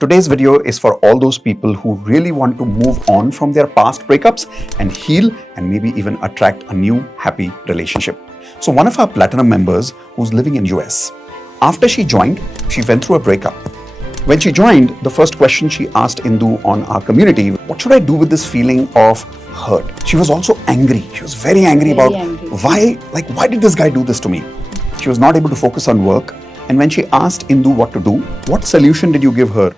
Today's video is for all those people who really want to move on from their past breakups and heal and maybe even attract a new happy relationship. So one of our platinum members who's living in US, after she joined, she went through a breakup. When she joined, the first question she asked Indu on our community, what should I do with this feeling of hurt? She was also angry. She was very angry about why did this guy do this to me? She was not able to focus on work. And when she asked Indu what to do, what solution did you give her?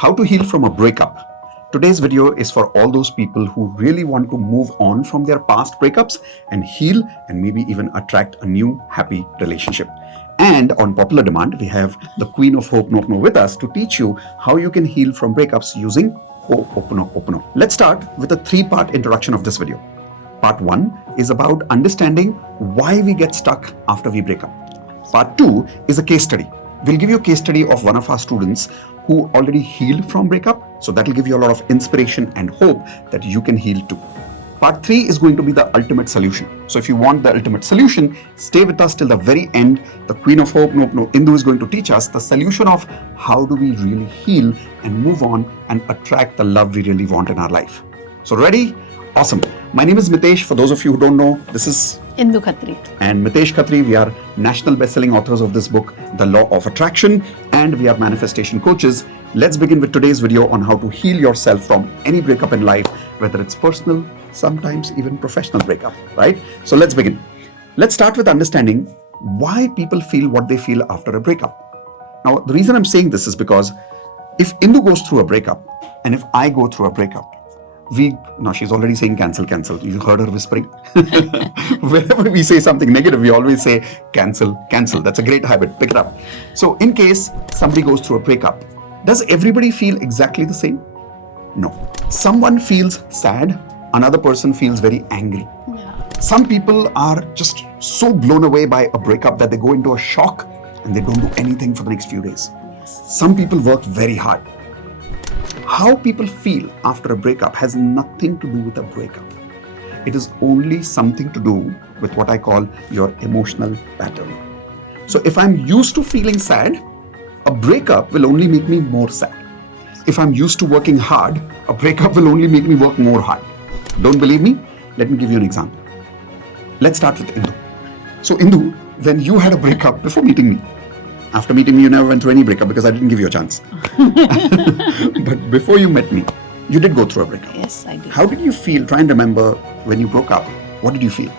How to heal from a breakup. Today's video is for all those people who really want to move on from their past breakups and heal and maybe even attract a new happy relationship. And on popular demand, we have the Queen of Ho'oponopono with us to teach you how you can heal from breakups using Ho'oponopono. Let's start with a three-part introduction of this video. Part 1 is about understanding why we get stuck after we break up. Part 2 is a case study. We'll give you a case study of one of our students who already healed from breakup. So that'll give you a lot of inspiration and hope that you can heal too. Part 3 is going to be the ultimate solution. So if you want the ultimate solution, stay with us till the very end. The Queen of Ho'oponopono, Indu, is going to teach us the solution of how do we really heal and move on and attract the love we really want in our life. So ready? Awesome. My name is Mitesh. For those of you who don't know, this is Khatri. And Mitesh Khatri. We are national best-selling authors of this book, The Law of Attraction, and we are manifestation coaches. Let's begin with today's video on how to heal yourself from any breakup in life, whether it's personal, sometimes even professional breakup, right? So let's begin. Let's start with understanding why people feel what they feel after a breakup. Now, the reason I'm saying this is because if Indu goes through a breakup and if I go through a breakup, she's already saying cancel. You heard her whispering. Whenever we say something negative, we always say cancel. That's a great habit. Pick it up. So in case somebody goes through a breakup, does everybody feel exactly the same? No. Someone feels sad. Another person feels very angry. Yeah. Some people are just so blown away by a breakup that they go into a shock and they don't do anything for the next few days. Yes. Some people work very hard. How people feel after a breakup has nothing to do with a breakup. It is only something to do with what I call your emotional pattern. So if I'm used to feeling sad, a breakup will only make me more sad. If I'm used to working hard, a breakup will only make me work more hard. Don't believe me? Let me give you an example. Let's start with Indu. So Indu, when you had a breakup before meeting me, after meeting me, you never went through any breakup because I didn't give you a chance. But before you met me, you did go through a breakup. Yes, I did. How did you feel? Try and remember when you broke up. What did you feel?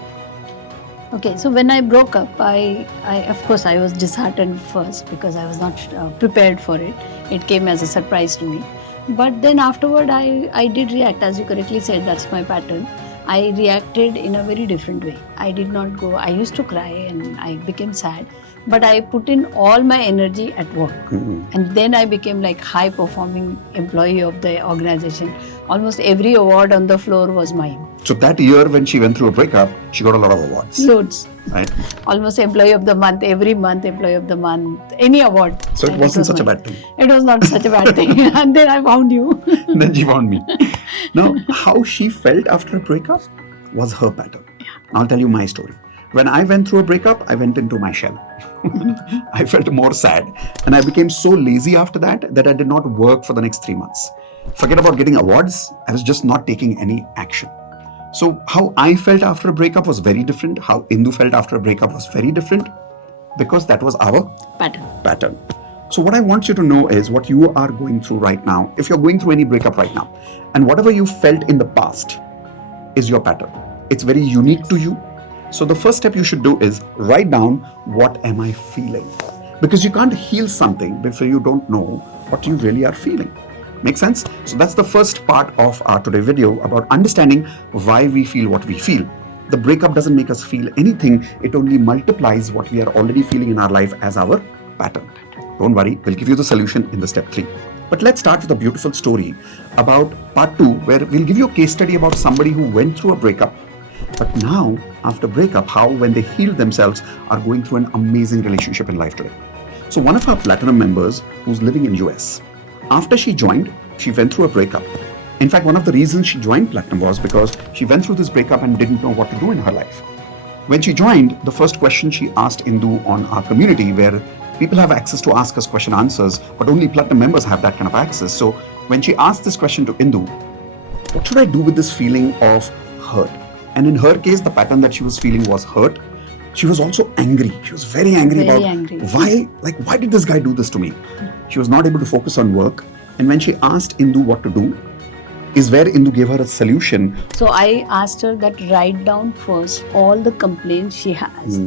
Okay, so when I broke up, I of course I was disheartened first because I was not prepared for it. It came as a surprise to me. But then afterward, I did react, as you correctly said. That's my pattern. I reacted in a very different way. I did not go. I used to cry and I became sad. But I put in all my energy at work. Mm-hmm. And then I became like high performing employee of the organization. Almost every award on the floor was mine. So that year when she went through a breakup, she got a lot of awards. Loads. Right? Almost employee of the month, every month employee of the month, any award. So it wasn't such a bad thing. It was not such a bad thing. And then I found you. Then she found me. Now, how she felt after a breakup was her pattern. I'll tell you my story. When I went through a breakup, I went into my shell. I felt more sad. And I became so lazy after that I did not work for the next 3 months. Forget about getting awards. I was just not taking any action. So how I felt after a breakup was very different. How Indu felt after a breakup was very different because that was our pattern. So what I want you to know is what you are going through right now. If you're going through any breakup right now, and whatever you felt in the past is your pattern. It's very unique to you. So the first step you should do is write down, what am I feeling? Because you can't heal something before you don't know what you really are feeling. Make sense? So that's the first part of our today video about understanding why we feel what we feel. The breakup doesn't make us feel anything. It only multiplies what we are already feeling in our life as our pattern. Don't worry, we'll give you the solution in the step 3. But let's start with a beautiful story about part 2, where we'll give you a case study about somebody who went through a breakup. But now, after breakup, how when they heal themselves are going through an amazing relationship in life today. So one of our platinum members who's living in US, after she joined, she went through a breakup. In fact, one of the reasons she joined Platinum was because she went through this breakup and didn't know what to do in her life. When she joined, the first question she asked Indu on our community were, People have access to ask us question answers, but only Platinum members have that kind of access. So when she asked this question to Indu, what should I do with this feeling of hurt? And in her case, the pattern that she was feeling was hurt. She was also angry. She was very angry Very about angry. why did this guy do this to me? She was not able to focus on work. And when she asked Indu what to do, is where Indu gave her a solution. So I asked her that write down first all the complaints she has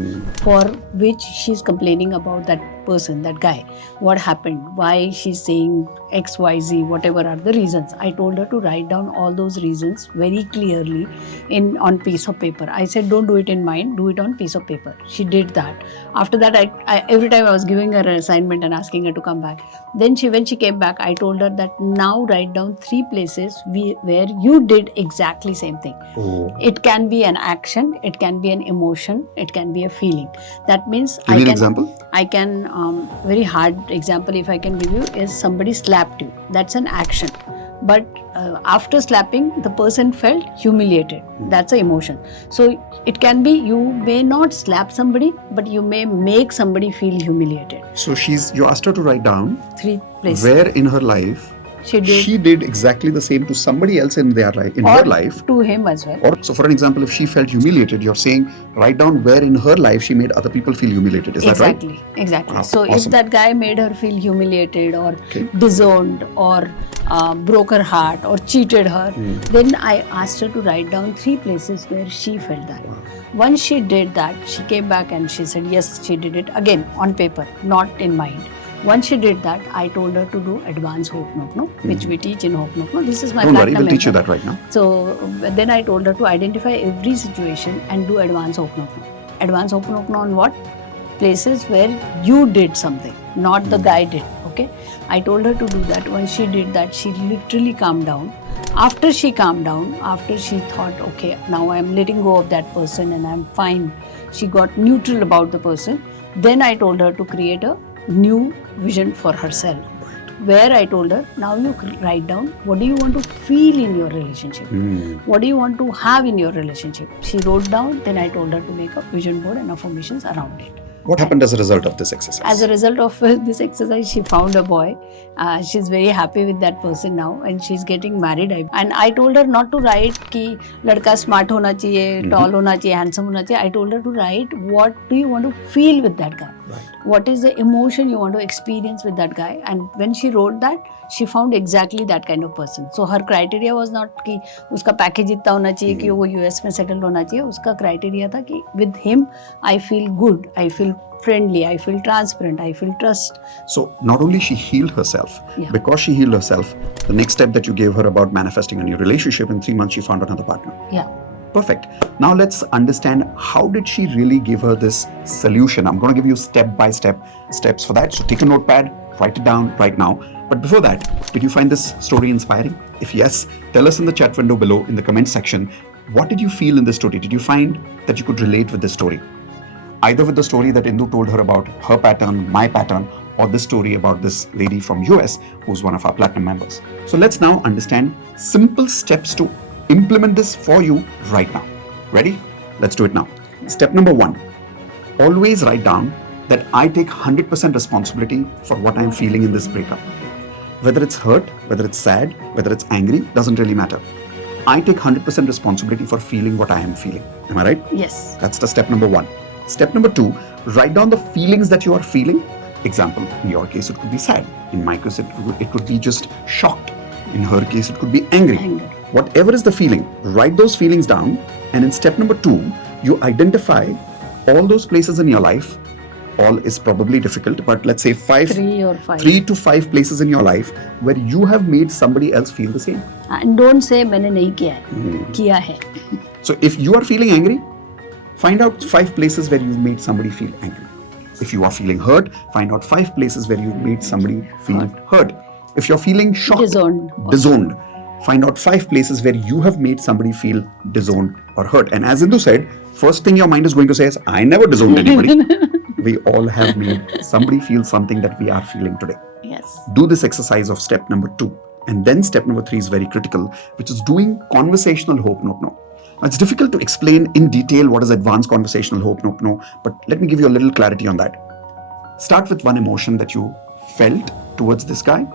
for which she's complaining about that person, that guy. What happened? Why she's saying X, Y, Z, whatever are the reasons. I told her to write down all those reasons very clearly on piece of paper. I said, don't do it in mind, do it on piece of paper. She did that. After that, I every time I was giving her an assignment and asking her to come back. Then when she came back, I told her that now write down 3 places where you did exactly same thing. Oh. It can be an action, it can be an emotion, it can be a feeling. That means Give me an example. I can, very hard example if I can give you is somebody slapped you. That's an action. But after slapping, the person felt humiliated. That's an emotion. So it can be you may not slap somebody, but you may make somebody feel humiliated. So you asked her to write down 3 places. where in her life She did exactly the same to somebody else in their life, her life. To him as well. Or so, for an example, if she felt humiliated, you're saying write down where in her life she made other people feel humiliated. Is that right? Exactly. Wow, So awesome. if that guy made her feel humiliated or disowned or broke her heart or cheated her, then I asked her to write down 3 places where she felt that. Wow. Once she did that, she came back and she said, yes, she did it again on paper, not in mind. Once she did that, I told her to do advanced Ho'oponopono, which we teach in Ho'oponopono. This is my Don't worry, platinum we'll teach you member. that right now. So then I told her to identify every situation and do advanced Ho'oponopono. Advanced Ho'oponopono on what? Places where you did something, not the guy did. Okay? I told her to do that. Once she did that, she literally calmed down. After she calmed down, after she thought, okay, now I'm letting go of that person and I'm fine. She got neutral about the person. Then I told her to create a new vision for herself, where I told her, now you write down what do you want to feel in your relationship, what do you want to have in your relationship. She wrote down, then I told her to make a vision board and affirmations around it. What happened as a result of this exercise? As a result of this exercise, she found a boy. She's very happy with that person now, and she's getting married. And I told her not to write कि लड़का smart होना चाहिए, tall होना चाहिए, handsome होना चाहिए. I told her to write what do you want to feel with that guy. Right. What is the emotion you want to experience with that guy? And when she wrote that, she found exactly that kind of person. So her criteria was not कि उसका package इतना होना चाहिए कि वो US में settled होना चाहिए. उसका criteria था कि with him I feel good, I feel friendly, I feel transparent, I feel trust. So not only she healed herself, because she healed herself, the next step that you gave her about manifesting a new relationship, in 3 months she found another partner. Yeah. Perfect. Now let's understand how did she really give her this solution. I'm going to give you step-by-step steps for that. So take a notepad, write it down right now. But before that, did you find this story inspiring? If yes, tell us in the chat window below in the comment section, what did you feel in this story? Did you find that you could relate with this story? Either with the story that Indu told her about her pattern, my pattern, or this story about this lady from US who's one of our platinum members. So let's now understand simple steps to implement this for you right now. Ready? Let's do it now. Step number 1. Always write down that I take 100% responsibility for what I'm feeling in this breakup. Whether it's hurt, whether it's sad, whether it's angry, doesn't really matter. I take 100% responsibility for feeling what I am feeling. Am I right? Yes. That's the step number 1. Step number 2, write down the feelings that you are feeling. Example, in your case, it could be sad. In my case, it could be just shocked. In her case, it could be angry. Whatever is the feeling, write those feelings down. And in step number 2, you identify all those places in your life. All is probably difficult, but let's say 3 to 5 places in your life where you have made somebody else feel the same. And don't say मैंने नहीं किया है, किया है. So if you are feeling angry, find out 5 places where you've made somebody feel angry. If you are feeling hurt, find out 5 places where you've made somebody feel hurt. If you're feeling shocked, disowned, find out 5 places where you have made somebody feel disowned or hurt. And as Indu said, first thing your mind is going to say is, I never disowned anybody. We all have made somebody feel something that we are feeling today. Yes. Do this exercise of step number 2. And then step number 3 is very critical, which is doing conversational Ho'oponopono. Now, it's difficult to explain in detail what is advanced conversational Ho'oponopono, but let me give you a little clarity on that. Start with one emotion that you felt towards this guy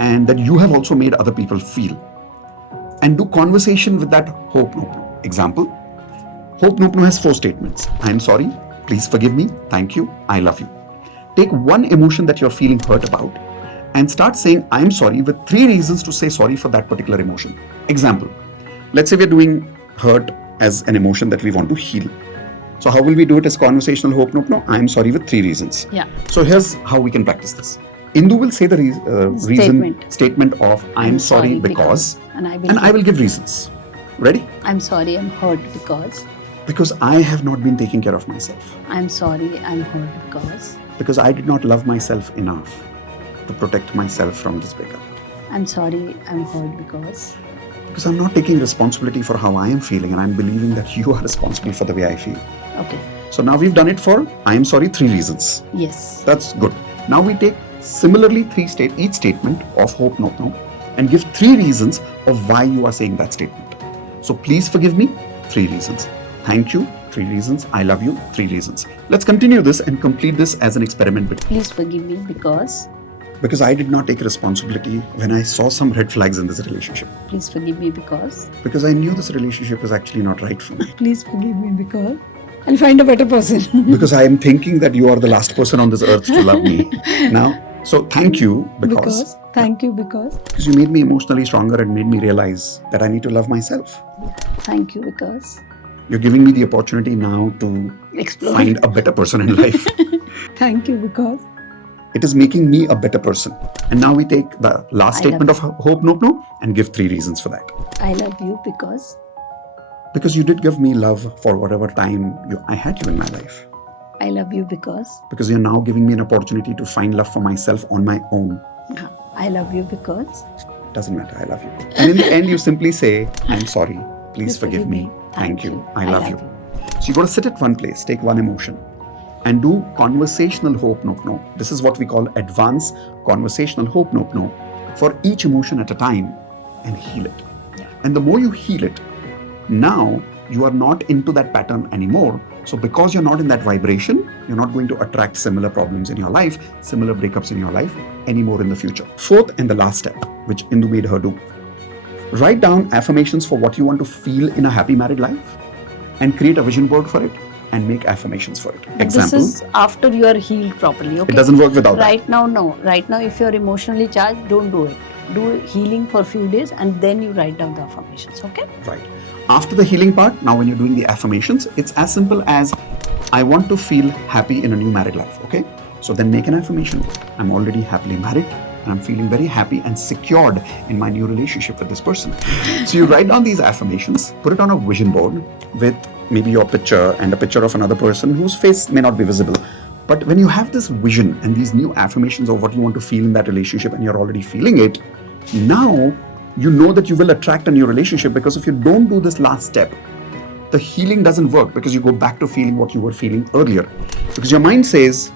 and that you have also made other people feel. And do conversation with that hope nopno. Example, hope nopno has 4 statements. I am sorry, please forgive me, thank you, I love you. Take one emotion that you're feeling hurt about and start saying I am sorry with 3 reasons to say sorry for that particular emotion. Example, let's say we're doing hurt as an emotion that we want to heal. So how will we do it as conversational hope nopno? I am sorry with 3 reasons. Yeah. So here's how we can practice this. Indu will say the statement of I am sorry because and I will give reasons. Ready? I'm sorry, I'm hurt because I have not been taking care of myself. I'm sorry, I'm hurt because I did not love myself enough to protect myself from this breakup. I'm sorry, I'm hurt because I'm not taking responsibility for how I am feeling and I'm believing that you are responsible for the way I feel. Okay. So now we've done it for I am sorry 3 reasons. Yes. That's good. Now we take similarly each statement of hope nopno and give 3 reasons of why you are saying that statement. So please forgive me, 3 reasons. Thank you, 3 reasons. I love you, 3 reasons. Let's continue this and complete this as an experiment. Please forgive me because I did not take responsibility when I saw some red flags in this relationship. Please forgive me because I knew this relationship is actually not right for me. Please forgive me because I'll find a better person. because I am thinking that you are the last person on this earth to love me. Now, so thank you because you made me emotionally stronger and made me realize that I need to love myself. Thank you because you're giving me the opportunity now to find a better person in life. Thank you because it is making me a better person. And now we take the last statement of hope nopno and give 3 reasons for that. I love you because you did give me love for whatever time I had you in my life. I love you because you're now giving me an opportunity to find love for myself on my own. I love you because doesn't matter, I love you. And in the end you simply say, I'm sorry, please forgive me, thank you, I love you. So you got to sit at one place, take one emotion and do conversational hope nopno. This is what we call advanced conversational hope nopno for each emotion at a time and heal it. And the more you heal it, now you are not into that pattern anymore. So because you're not in that vibration, you're not going to attract similar problems in your life, similar breakups in your life anymore in the future. 4th and the last step, which Indu made her do. Write down affirmations for what you want to feel in a happy married life and create a vision board for it and make affirmations for it. Example, this is after you are healed properly. Okay? It doesn't work without right now, no. Right now, if you're emotionally charged, don't do it. Do healing for a few days and then you write down the affirmations. Okay? Right. After the healing part, now when you're doing the affirmations, it's as simple as I want to feel happy in a new married life. Okay? So then make an affirmation. I'm already happily married and I'm feeling very happy and secured in my new relationship with this person. So you write down these affirmations, put it on a vision board with maybe your picture and a picture of another person whose face may not be visible. But when you have this vision and these new affirmations of what you want to feel in that relationship and you're already feeling it, now you know that you will attract a new relationship, because if you don't do this last step, the healing doesn't work because you go back to feeling what you were feeling earlier. Because your mind says,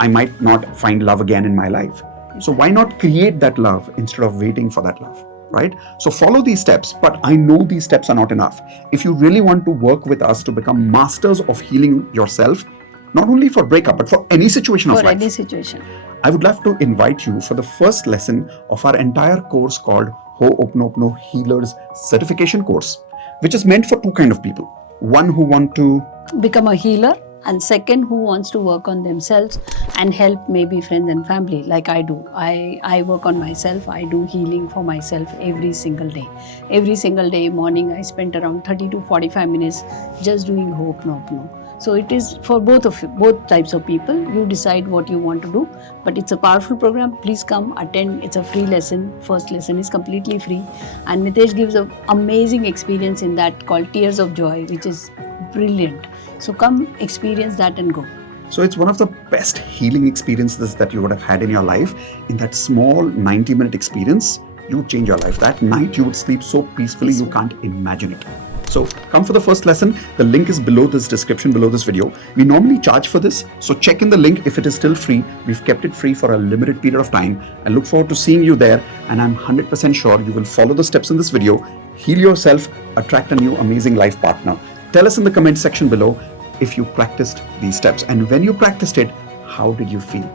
I might not find love again in my life. So why not create that love instead of waiting for that love, right? So follow these steps, but I know these steps are not enough. If you really want to work with us to become masters of healing yourself, not only for breakup, but for any situation of life. For any situation. I would love to invite you for the first lesson of our entire course called Ho'oponopono Healers Certification Course, which is meant for 2 kinds of people. One who want to become a healer, and second who wants to work on themselves and help maybe friends and family like I do. I work on myself. I do healing for myself every single day. Every single day morning I spend around 30 to 45 minutes just doing Ho'oponopono. So it is for both types of people. You decide what you want to do, but it's a powerful program. Please come attend. It's a free lesson. First lesson is completely free, and Mitesh gives an amazing experience in that called Tears of Joy, which is brilliant. So come experience that and go. So it's one of the best healing experiences that you would have had in your life. In that small 90-minute experience, you would change your life. That night you would sleep so peacefully you can't imagine it. So come for the first lesson. The link is below this description, below this video. We normally charge for this. So check in the link if it is still free. We've kept it free for a limited period of time. I look forward to seeing you there. And I'm 100% sure you will follow the steps in this video, heal yourself, attract a new amazing life partner. Tell us in the comment section below if you practiced these steps. And when you practiced it, How did you feel?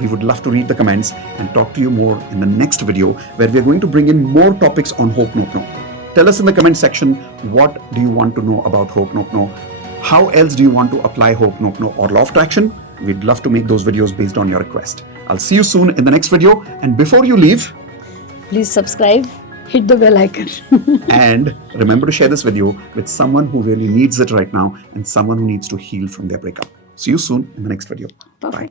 We would love to read the comments and talk to you more in the next video, where we are going to bring in more topics on Hope Nope No. Tell us in the comment section, what do you want to know about Hope Nope No? How else do you want to apply Hope Nope No or Law of Attraction? We'd love to make those videos based on your request. I'll see you soon in the next video. And before you leave, Please subscribe, hit the bell icon. and remember to share this video with someone who really needs it right now and someone who needs to heal from their breakup. See you soon in the next video. Perfect. Bye.